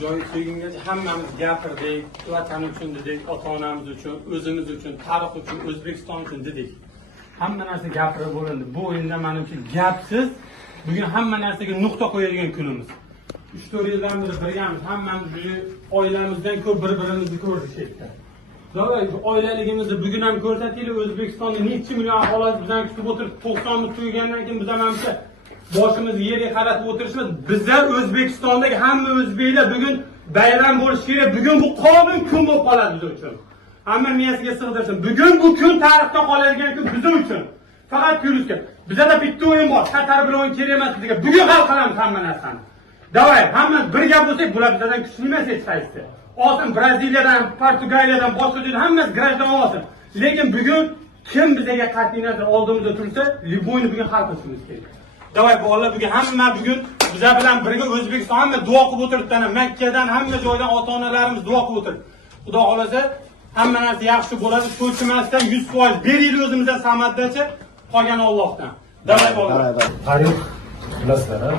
joyi kelgungacha hammamiz gapirdik, vatan uchun dedik, ota-onamiz uchun, o'zimiz uchun, tarix uchun, O'zbekiston uchun dedik. Hamma narsa gapirib bo'lindi. Bu o'yinda menimcha gapsiz bugun hamma narsaga nuqta qo'yadigan kunimiz. 3-4 yildan beri birgamiz, hammamiz oilamizdan ko'p bir-birimizni ko'rdik yerda. Davay, oilaligimizni bugun ham ko'rsataylik. O'zbekistonda necha million aholi bizdan kutib o'tirib, 90 ming tugagandan keyin biz ham boshimizni yerga qaratib o'tirishimiz. Bizlar O'zbekistondagi hamma o'zbeklar bugun bayram bo'lishi kerak. Bugun bu qonun kun bo'lib qoladi biz uchun. Hamma miyasiga sig'dirsin. Bugun bu kun tarixda qoladigan kun biz uchun. Faqat ko'rishga. Bizda bitta o'yin bor. Qatar bilan o'yin kerak emas degan. Bugun hal qilamiz hamma narsani. Davay, hamma birga bo'lsak, bular bizdan kuchli emas hech qaysi. Olsin Braziliyadan, Portugaliyadan, boshqa joydan hammasi grajdan olsin. Lekin bugun kim bizga qat'iy nazar oldimizda tursa, Liboyni bugun hal qilishimiz kerak. Davay, bolalar bugun hamma bugun bizlar bilan birga O'zbekiston hamma duo qilib o'tiribdi. Makkadan hamma joydan ota-onalarimiz duo qilib o'tiribdi. Xudo xolasa hamma narsa yaxshi bo'ladi. So'chimasdan 100% beraylik o'zimizdan samaddachi, qolgani Allohdan. Davay bolalar. Tarix bilasizlar,